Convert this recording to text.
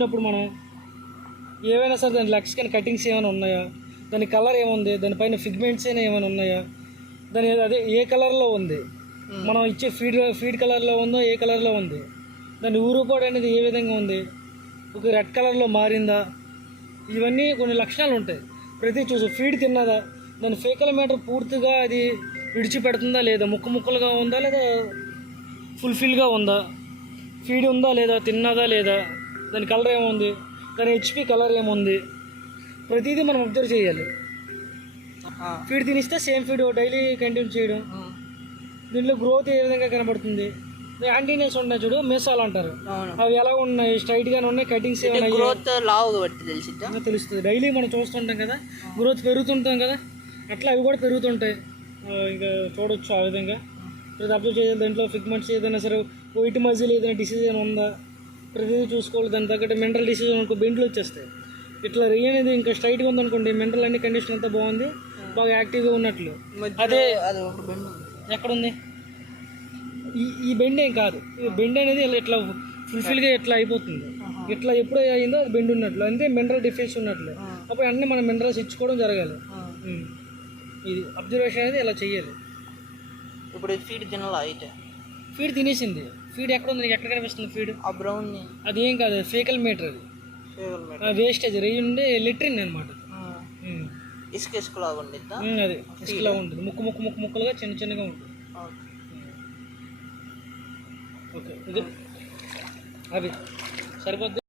అప్పుడు మనం ఏవైనా సరే దాని లెగ్స్ కానీ కటింగ్స్ ఏమైనా ఉన్నాయా, దాని కలర్ ఏముంది, దానిపైన ఫిగ్మెంట్స్ అయినా ఏమైనా ఉన్నాయా, దాని అదే ఏ కలర్లో ఉంది, మనం ఇచ్చే ఫీడ్ కలర్లో ఉందో ఏ కలర్లో ఉంది, దాని ఊరుకోవడం అనేది ఏ విధంగా ఉంది, ఒక రెడ్ కలర్లో మారిందా, ఇవన్నీ కొన్ని లక్షణాలు ఉంటాయి. ప్రతి చూసి ఫీడ్ తిన్నదా, దాని ఫేకల్ మ్యాటర్ పూర్తిగా అది విడిచిపెడుతుందా లేదా, ముక్కలుగా ఉందా లేదా ఫుల్ఫిల్గా ఉందా, ఫీడ్ ఉందా లేదా, తిన్నదా లేదా, దాని కలర్ ఏముంది, దాని హెచ్పి కలర్ ఏముంది, ప్రతిదీ మనం అబ్జర్వ్ చేయాలి. ఫీడ్ తినిస్తే సేమ్ ఫీడ్ డైలీ కంటిన్యూ చేయడం, దీంట్లో గ్రోత్ ఏ విధంగా కనబడుతుంది. యాంటీనేస్ ఉన్నాయి చూడు, మీసాలు అంటారు, అవి ఎలా ఉన్నాయి, స్ట్రైట్గానే ఉన్నాయి, కటింగ్స్ ఏమైనా తెలుస్తుంది. డైలీ మనం చూస్తుంటాం కదా, గ్రోత్ పెరుగుతుంటాం కదా, అట్లా అవి కూడా పెరుగుతుంటాయి. ఇంకా చూడవచ్చు ఆ విధంగా ప్రతి అబ్జర్వ్ చేయాలి. దాంట్లో ఫిగ్మెంట్స్ ఏదైనా సరే వైట్ మజిల్ ఏదైనా డిసీజ్ ఏమైనా ఉందా ప్రతిదీ చూసుకోవాలి. దాని తగ్గట్టు మినరల్ డిసీజ్ అనుకో బెండ్లు వచ్చేస్తాయి. ఇట్లా రీ అనేది ఇంకా స్ట్రైట్గా ఉందనుకోండి, మినరల్ అన్ని కండిషన్ అంతా బాగుంది, బాగా యాక్టివ్గా ఉన్నట్లు. అదే ఎక్కడుంది ఈ బెండ్ ఏం కాదు, ఈ బెండ్ అనేది ఇట్లా ఫుల్ఫిల్గా ఇట్లా అయిపోతుంది. ఇట్లా ఎప్పుడు అయిందో అది బెండ్ ఉన్నట్లు, అంటే మినరల్ డిఫెక్ట్స్ ఉన్నట్లు. అప్పుడు అన్నీ మనం మినరల్స్ ఇచ్చుకోవడం జరగాలి. ఇది అబ్జర్వేషన్ అనేది ఇలా చెయ్యాలి. ఇప్పుడు ఫీడ్ తినాలా? అయితే ఫీడ్ తినేసింది. ఫీడ్ ఎక్కడ ఉంది, ఎక్కడ కనిపిస్తుంది ఫీడ్? ఆ బ్రౌన్ అది ఏం కాదు, ఫేకల్ మీటర్, అది వేస్టేజ్ రేయి ఉండే లెట్రిన్ అనమాట. ఇసుక ఇసుకలాగా ఉండిద్దా? అది ఇసుకలా ఉంటుంది, ముక్కలుగా చిన్నగా ఉంటుంది. ఓకే, ఇది అవి సరిపోద్ది.